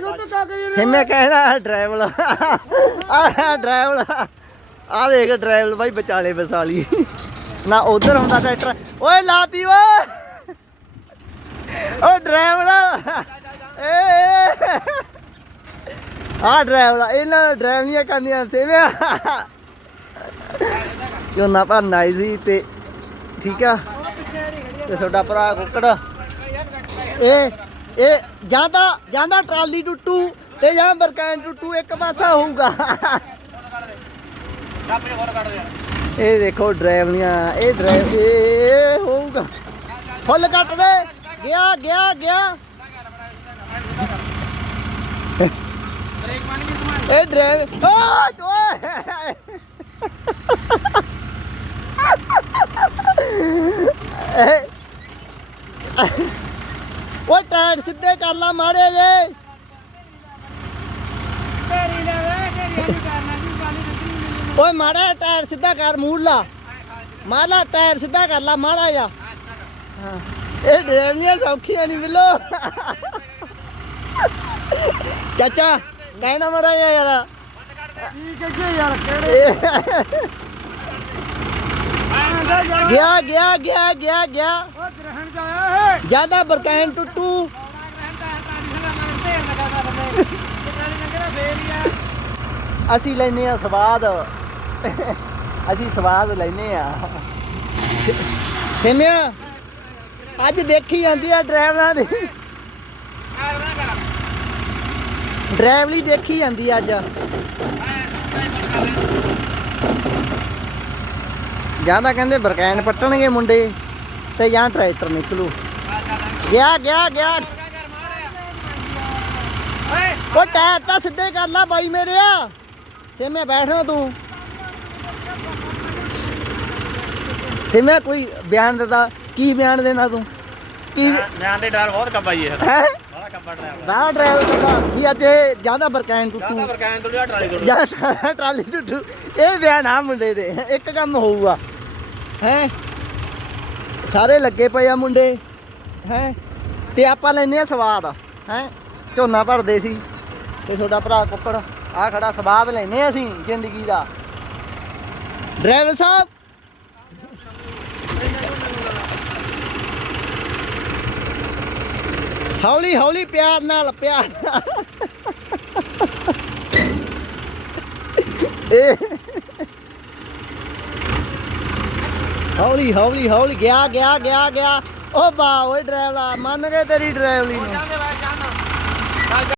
ਨੂੰ। ਸਿੰਮੇ ਕਹਿਣਾ ਡਰਾਈਵਰ ਆ ਡਰਾਈਵਰ ਆ ਦੇਖ ਡਰਾਈਵਰ ਬਾਈ ਵਿਚਾਲੇ ਵਸਾਲੀ ਨਾ ਉਧਰ ਹੁੰਦਾ ਟਰੈਕਟਰ। ਓਏ ਲਾਤੀ ਓਏ। ਓ ਡਰਾਈਵਰ ਏ ਆ ਡਰਾਈਵਰ ਇਹਨਾਂ ਡਰਾਈਵ ਨਹੀਂ ਕਰਦੀਆਂ ਸਿੰਮੇ ਝੋਨਾ ਭਰਨ ਆਈ ਸੀ ਤੇ ਠੀਕ ਆ। ਤੇ ਤੁਹਾਡਾ ਭਰਾ ਕੁੱਕੜ। ਇਹ ਇਹ ਜਾਂਦਾ ਜਾਂਦਾ ਟਰਾਲੀ ਟੁੱਟੂ ਤੇ ਜਾਂ ਬਰਕੈਨ ਟੁੱਟੂ, ਇੱਕ ਪਾਸਾ ਹੋਊਗਾ। ਇਹ ਦੇਖੋ ਡਰਾਈਵਲੀਆਂ ਇਹ ਡਰਾਈਵ ਇਹ ਹੋਊਗਾ। ਫੁੱਲ ਕੱਟ ਦੇ। ਗਿਆ ਗਿਆ ਗਿਆ। ਇਹ ਡਰਾਈਵ ਓਏ ਓਏ। ਓਏ ਟਾਇਰ ਸਿੱਧੇ ਕਰ ਲਾ ਮਾੜੇ ਜੇ। ਢੇਰੀ ਲੈ ਵੇ ਕਰਨਾ ਜੀ ਦਿੱਤੀ ਮੈਨੂੰ। ਓਏ ਮਾੜਾ ਟਾਇਰ ਸਿੱਧਾ ਕਰ ਮੂੜ ਲਾ। ਮਾਰ ਲਾ ਟਾਇਰ ਸਿੱਧਾ ਕਰ ਲਾ ਮਾੜਾ ਜਾ ਹਾਂ ਇਹ ਡੇਵਲੀਆਂ ਸੌਖੀਆਂ ਨਹੀਂ ਬਿੱਲੋ। ਚਾਚਾ ਕਹਿਣਾ ਮੜਾ ਯਾਰ। ਠੀਕ ਹੈ ਯਾਰ ਕਿਹੜੇ? ਗਿਆ ਗਿਆ ਗਿਆ ਗਿਆ ਗਿਆ। ਜ਼ਿਆਦਾ ਬਰਕੈਨ ਟੁੱਟੂ। ਅਸੀਂ ਲੈਨੇ ਆ ਸਵਾਦ। ਅਸੀਂ ਸਵਾਦ ਲੈਨੇ ਆ ਸਿਮਿਆ, ਅੱਜ ਦੇਖੀ ਜਾਂਦੀ ਆ ਡਰਾਈਵਰਾਂ ਦੀ। ਡਰਾਈਵਲੀ ਦੇਖੀ ਜਾਂਦੀ ਅੱਜ। ਜਾਂ ਤਾਂ ਕਹਿੰਦੇ ਬਰਕੈਨ ਪੱਟਣਗੇ ਮੁੰਡੇ ਤੇ ਜਾਂ ਟਰੈਕਟਰ ਨਿਕਲੂ। ਗਿਆ ਗਿਆ ਗਿਆ। ਉਹ ਟਾਇਰ ਤਾਂ ਸਿੱਧੇ ਕਰ ਲਾ ਬਾਈ ਮੇਰੇ। ਆ ਸਿਮੇ ਬੈਠਣਾ ਤੂੰ। ਸਿਮੇ ਕੋਈ ਬਿਆਨ ਦਿੱਤਾ ਕੀ ਬਿਆਨ ਦੇਣਾ ਤੂੰ? ਕੀ ਮੈਂ ਤੇ ਡਰ ਬਹੁਤ ਕੱਬਾ ਜੀ ਇਹ। ਹੈ? ਬੜਾ ਕੱਬਾ ਡਰਾਈਵਰ ਨਾ ਡਰਾਈਵਰ ਦਾ ਵੀ ਅੱਜ ਜ਼ਿਆਦਾ ਬਰਕੈਨ ਜ਼ਿਆਦਾ ਟੁੱਟੂ। ਵਰਕਾਨ ਤੋਂ ਲਿਆ ਟਰਾਲੀ ਤੋਂ ਜਾਂ ਟਰਾਲੀ ਟੁੱਟੂ। ਇਹ ਬਿਆਨ ਆ ਮੁੰਡੇ ਦੇ। ਇੱਕ ਕੰਮ ਹੋਊਗਾ। ਹੈ? ਸਾਰੇ ਲੱਗੇ ਪਏ ਆ ਮੁੰਡੇ, ਹੈ? ਤੇ ਆਪਾਂ ਲੈਨੇ ਆ ਸਵਾਦ, ਹੈ? ਝੋਨਾ ਭਰਦੇ ਸੀ, ਤੇ ਤੁਹਾਡਾ ਭਰਾ ਕੁੱਕੜ ਆ ਖੜਾ ਸਵਾਦ ਲੈਨੇ ਅਸੀਂ ਜ਼ਿੰਦਗੀ ਦਾ। ਡਰਾਈਵਰ ਸਾਹਿਬ? ਹੌਲੀ ਹੌਲੀ, ਪਿਆਰ ਨਾਲ ਪਿਆਰ ਨਾਲ। ਇਹ ਹੌਲੀ ਹੌਲੀ ਹੌਲੀ, ਗਿਆ ਗਿਆ ਗਿਆ ਗਿਆ। ਉਹ ਬਾ ਓਏ ਡਰਾਈਵਰ ਮੰਨ ਗਏ ਤੇਰੀ ਡਰਾਈਵਰੀ ਨੂੰ।